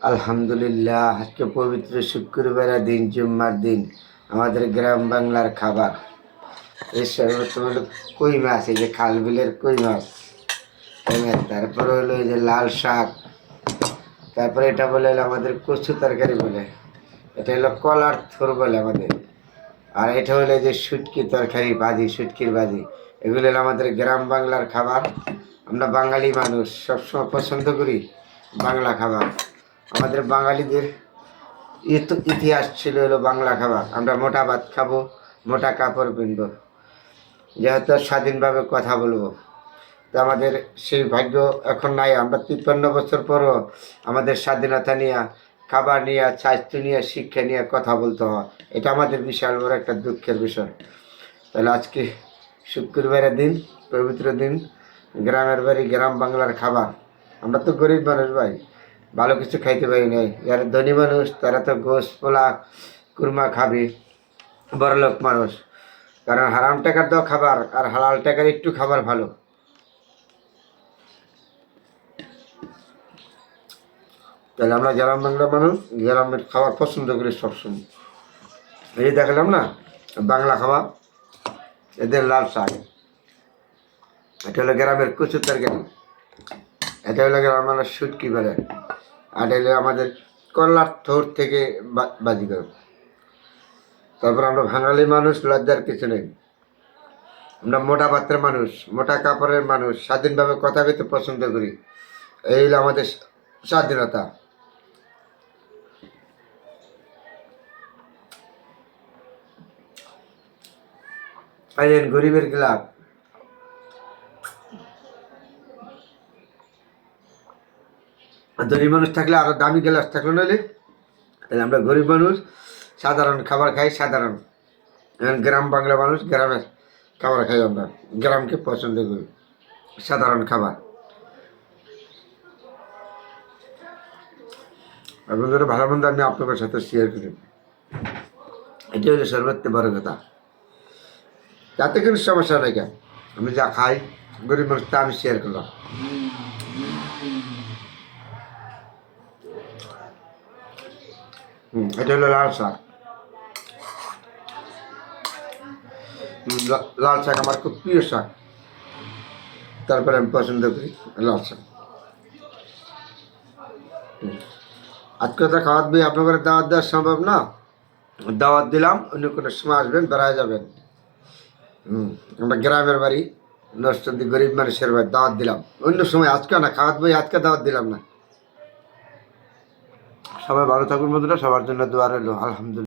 আলহামদুলিল্লাহ, আজকে পবিত্র শুক্রবারের দিন, জুম্মার দিন। আমাদের গ্রাম বাংলার খাবার এর সর্বোচ্চ হলো কই মাছ, এই যে খাল বিলের কই মাছ। তারপরে হলো এই যে লাল শাক। তারপরে এটা বলে হলো আমাদের কচু তরকারি বলে। এটা হলো কলার থোর বলে আমাদের। আর এটা হলো এই যে শুটকি তরকারি, ভাজি, শুটকির ভাজি। এগুলো হলো আমাদের গ্রাম বাংলার খাবার। আমরা বাঙালি মানুষ, সবসময় পছন্দ করি বাংলা খাবার। আমাদের বাঙালিদের ইতিহাস ছিল হলো বাংলা খাবার। আমরা মোটা ভাত খাবো, মোটা কাপড় কিনবো, যেহেতু স্বাধীনভাবে কথা বলবো। তো আমাদের সেই ভাগ্য এখন নাই। আমরা 53 বছর পরও আমাদের স্বাধীনতা নিয়ে, খাবার নিয়ে, স্বাস্থ্য নিয়ে, শিক্ষা নিয়ে কথা বলতে হয়। এটা আমাদের বিশাল বড় একটা দুঃখের বিষয়। তাহলে আজকে শুক্রবারের দিন, পবিত্র দিন, গ্রামের বাড়ি, গ্রাম বাংলার খাবার। আমরা তো গরিব মানুষ ভাই, ভালো কিছু খাইতে পারি নাই। যারা ধনী মানুষ তারা তো গোশ, পোলা, কুরমা খাবে। বড়লোক মানুষ, কারণ হারাম টাকার দাও খাবার আর হালাল টাকার একটু খাবার ভালো। তাহলে আমরা গ্রাম বাংলা মানুষ, গ্রামের খাবার পছন্দ করি সবসময়। এই দেখলাম না বাংলা খাবার, এদের লাল শাক, এটা হলো গ্রামের কচুর তরকারি, এটা হলো গ্রামের শুটকি বলে, আর এটা হলো আমাদের কলার থোর থেকে বাজি করে। তারপর আমরা বাঙালি মানুষ, লজ্জার কিছু নেই। আমরা মোটা পাত্রের মানুষ, মোটা কাপড়ের মানুষ, স্বাধীনভাবে কথা বলতে পছন্দ করি। এই হলো আমাদের স্বাধীনতা। এই গরিবের গ্লাস, ধনী মানুষ থাকলে আরো দামি গ্লাস থাকলো নাহলে। তাহলে আমরা গরিব মানুষ সাধারণ খাবার খাই, সাধারণ। এখন গ্রাম বাংলা মানুষ গ্রামের খাবার খাই, আমরা গ্রামকে পছন্দ করি, সাধারণ খাবার। আর বন্ধুরা, ভালো মন্দ আমি আপনাদের সাথে শেয়ার করি, এটাই হলো সর্বোচ্চ বড় কথা। যাতে কোনো সমস্যা নেই, কেন আমি যা খাই গরিব মানুষ তা আমি শেয়ার করলাম। এটা হলো লাল শাক। লাল শাক আমার খুব প্রিয় শাক, তারপরে আমি পছন্দ করি লাল শাক। আজকে তো খাওয়াত বই আপনাদের দাওয়াত দেওয়া সম্ভব না, দাওয়াত দিলাম, অন্য কোনো সময় আসবেন, বেড়ায় যাবেন। আমরা গ্রামের বাড়ি, নরসিংদী, গরিব মানুষের বাড়ি, দাওয়াত দিলাম অন্য সময়, আজকে না খাওয়াত বই, আজকে দাওয়াত দিলাম না। সবাই ভালো থাকুন বন্ধুরা, সবার জন্য দোয়া রইল। আলহামদুলিল্লাহ।